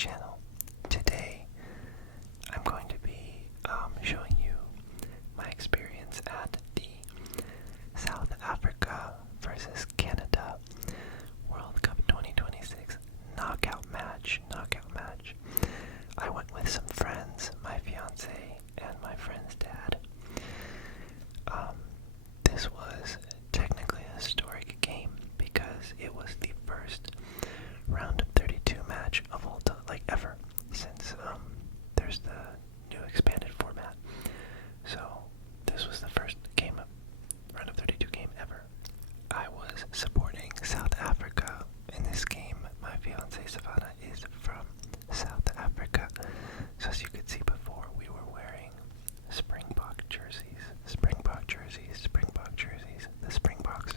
channel. Today, I'm going to be showing you my experience at the South Africa versus Canada World Cup 2026 knockout match. I went with some friends, my fiance, and my friend's dad. This was technically a historic game because it was the first round of 32 match of all time, like ever, since there's the new expanded format. So this was the first round of 32 game ever. I was supporting South Africa in this game. My fiance Savannah is from South Africa. So as you could see before, we were wearing Springbok jerseys. The Springboks,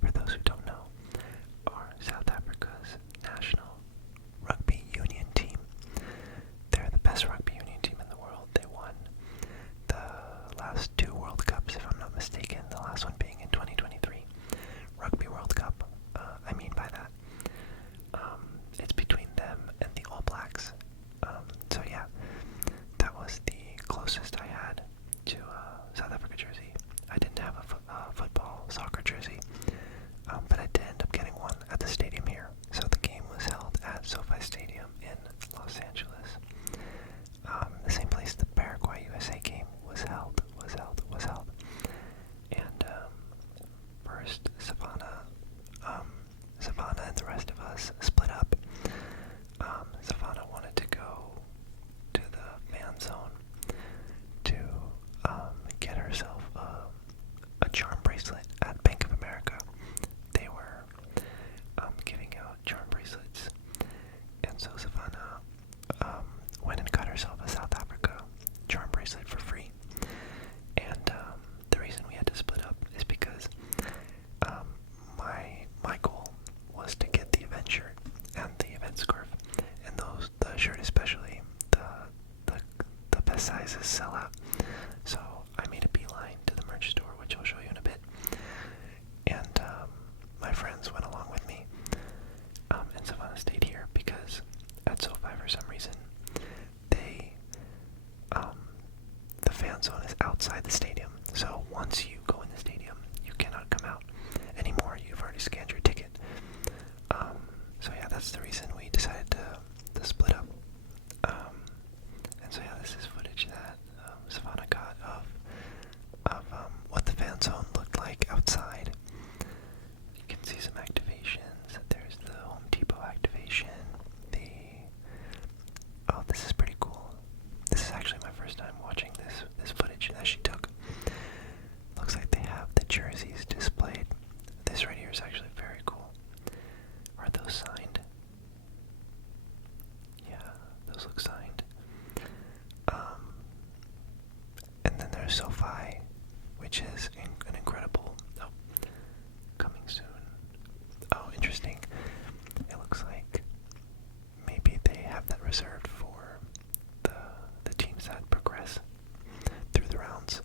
for those who don't know, are South Africa's national rugby union team. They're the best rugby union team in the world. They won the last two World Cups, if I'm not mistaken, the last one being in 2023. Rugby World Cup, I mean by that. It's between them and the All Blacks. So yeah, that was the closest I had to a South Africa jersey. I didn't have a football, soccer jersey, but I did end up getting one at the stadium here. So the game was held at SoFi Stadium in Los Angeles. The same place the Paraguay-USA game was held. And first, Savannah and the rest of us split up. Savannah wanted to go to the fan zone to get herself a charm bracelet at Bank of America. They were giving out charm bracelets, and so Savannah went and got herself a South Africa charm bracelet for free. And the reason we had to split up is because my goal was to get the event shirt and the event scarf, and the shirt especially, the best sizes sell out. So I made a beeline to the merch store, which I'll show you in a bit, and my friends went along with me, and Savannah stayed here because at SoFi, for some reason, the fan zone is outside the stadium. So once you go in the stadium, you cannot come out anymore. You've already scanned your ticket. So yeah, that's the reason we decided to split up. And so yeah, this is footage that Savannah got of what the fan zone looked like outside. You can see some activations. There's the Home Depot activation. Oh, this is pretty cool. This is actually my first time watching this footage that she took. Looks like they have the jerseys displayed. This right here is actually very cool. Are those signed? Yeah, those look signed. And then there's SoFi, which is an incredible. Oh, coming soon. Oh, interesting. It looks like maybe they have that reserved for the teams that progress through the rounds.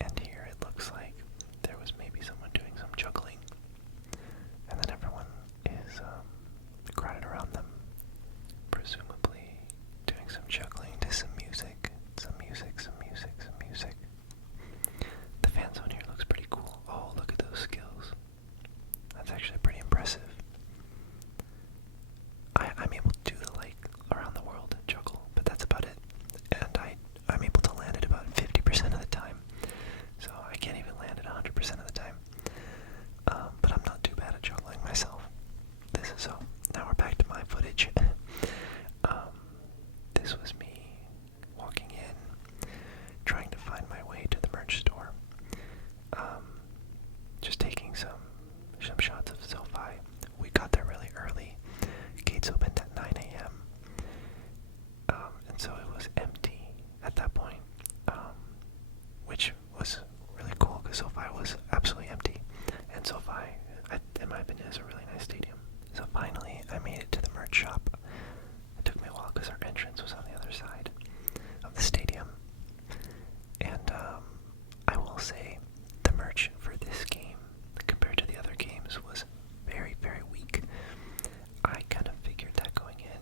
And here it looks like there was maybe someone doing some juggling, and then everyone is crowded around them, presumably doing some juggling to some music. The fan zone here looks pretty cool. Oh, look at those skills. That's actually pretty impressive. I'm able to do the around the world juggle, but that's about it. And I'm able to land it about 50% of the time. So I can't even land it 100% of the time. But I'm not too bad at juggling myself. So now we're back to my footage. This was me walking in, trying to find my way to the merch store. Just taking some shots of SoFi. We got there really early. Gates opened at 9 a.m. And so it was empty at that point, which was really cool because SoFi was absolutely empty. And SoFi, in my opinion, is a really nice stadium. So finally, I made it to the merch shop. It took me a while because our entrance was on the other side of the stadium. And I will say, the merch for this game, compared to the other games, was very, very weak. I kind of figured that going in,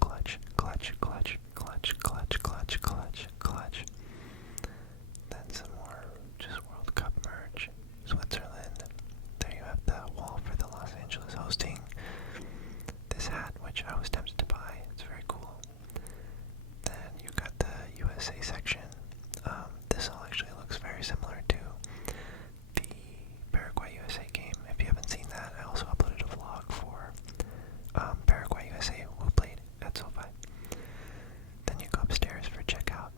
clutch, clutch, clutch, clutch, clutch, clutch, clutch, clutch, clutch. Then some more just World Cup merch. Switzerland. There you have the wall for the Los Angeles hosting. This hat, which I was tempted to buy. It's very cool. Then you got the USA section. This all actually looks very similar to the Paraguay-USA game. If you haven't seen that, I also uploaded a vlog for Paraguay-USA who played at SoFi. Then you go upstairs for checkout,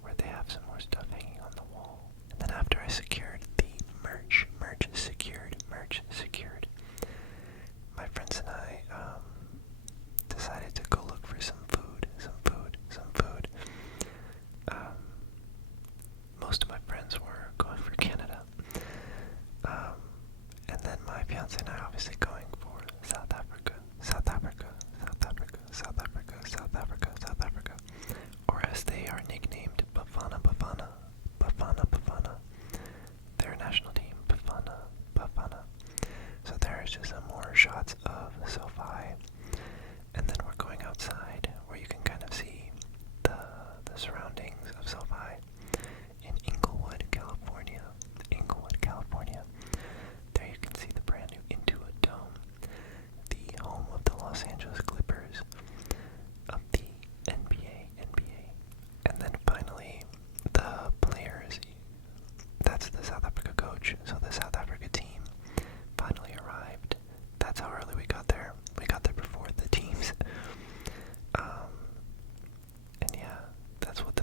where they have some more stuff hanging on the wall. And then after I secured the merch secured, my friends and I decided to go look for some food. Most of my friends were going for Canada. And then my fiance and I obviously going for South Africa. Or as they are nicknamed, Bafana. Their national team, Bafana. So there's just some more shots of SoFi. And then we're going outside where you can kind of see the surroundings of SoFi in Inglewood, California. There you can see the brand new Intuit Dome, the home of the Los Angeles Clippers of the NBA. And then finally, the players, that's the South Africa coach, so the South Africa team finally arrived. That's how early we got there. We got there before the teams. And yeah, that's what the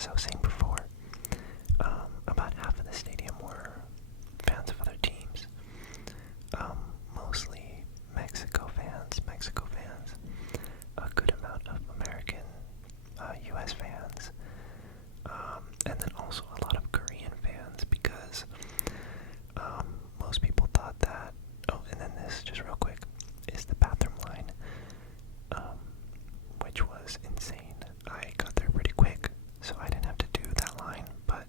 as I was saying before, about half of the stadium were fans of other teams. Mostly Mexico fans, a good amount of American, US fans, and then also a lot of Korean fans, because most people thought that, oh, and then this, just real quick, is the bathroom line, which was insane. I got there pretty quick, so I didn't have to do that line, but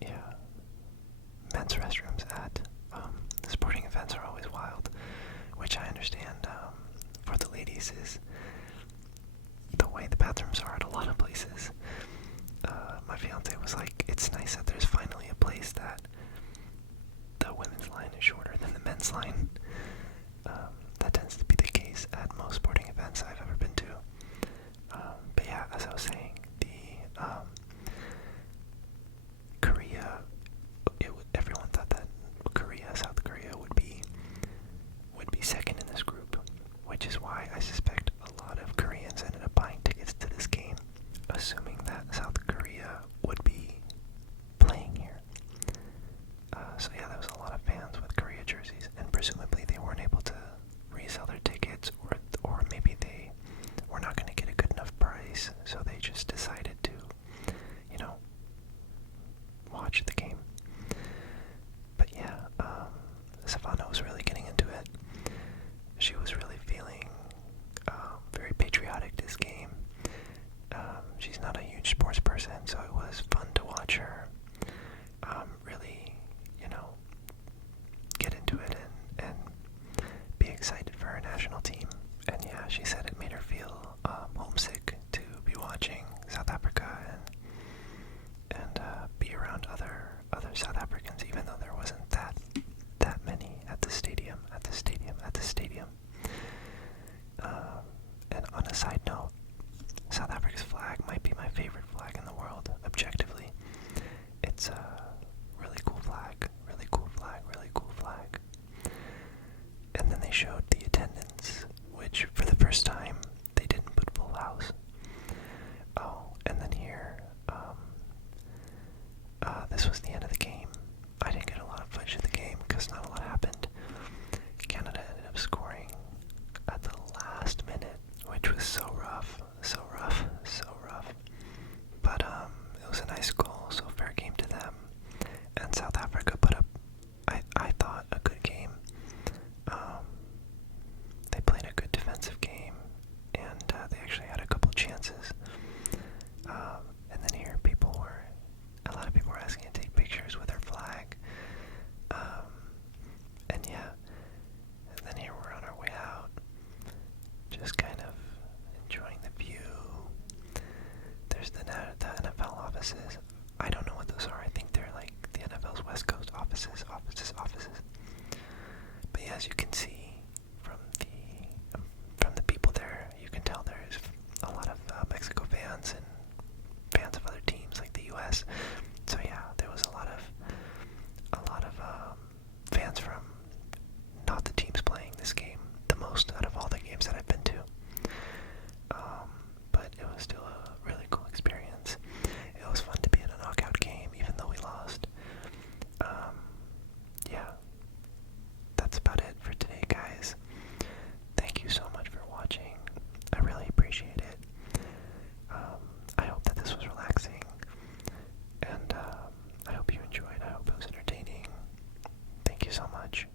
yeah, men's restrooms at sporting events are always wild, which I understand. For the ladies is the way the bathrooms are at a lot of places. My fiance was like, it's nice that there's finally a place that the women's line is shorter than the men's line. That tends to be the case at most sporting events I've ever been to. But yeah, as I was saying, the Korea, everyone thought that South Korea would be second in this group, which is why I suspect a lot of Koreans ended up buying tickets to this game, assuming that South Korea would be playing here. So yeah, there was a lot of fans with Korea jerseys, and presumably they weren't able to resell their tickets, or maybe they were not going to get a good enough price, so they just decided to, watch the game. But yeah, Savannah was really getting into it. She was really feeling very patriotic this game. She's not a huge sports person, so it was fun to watch her really, get into it and be excited for her national team. And yeah, she said it made her feel homesick to be watching South Africa and be around other South Africans, even though there wasn't that many at the stadium. And on a side note, South Africa's flag might be my favorite flag in the world, objectively. It's a really cool flag. And then they showed the attendance, which for the first time they didn't put full house. Oh, and then here, this was the end of the game. I didn't get a lot of footage of the game because not a lot happened. Canada ended up scoring at the last minute, which was so rough. But it was a nice goal, so fair game to them. And South Africa put up, I thought, a good game. They played a good defensive game, and they actually had a couple chances. And then here, a lot of people were asking to take pictures with their flag. And yeah, and then here we're on our way out, just kind of enjoying the view. There's the NFL offices. I don't know what those are. I think they're like the NFL's West Coast offices. But yeah, as you can see from the people there, you can tell there's a lot of Mexico fans and fans of other teams like the US. So yeah, there was a lot of fans from not the teams playing this game, the most out of all the games that I've been to. But it was still a really cool experience. It was fun to be in a knockout game, even though we lost. Yeah, that's about it for today, guys. Thank you so much for watching. I really appreciate it. I hope that this was relaxing, and I hope you enjoyed. I hope it was entertaining. Thank you so much.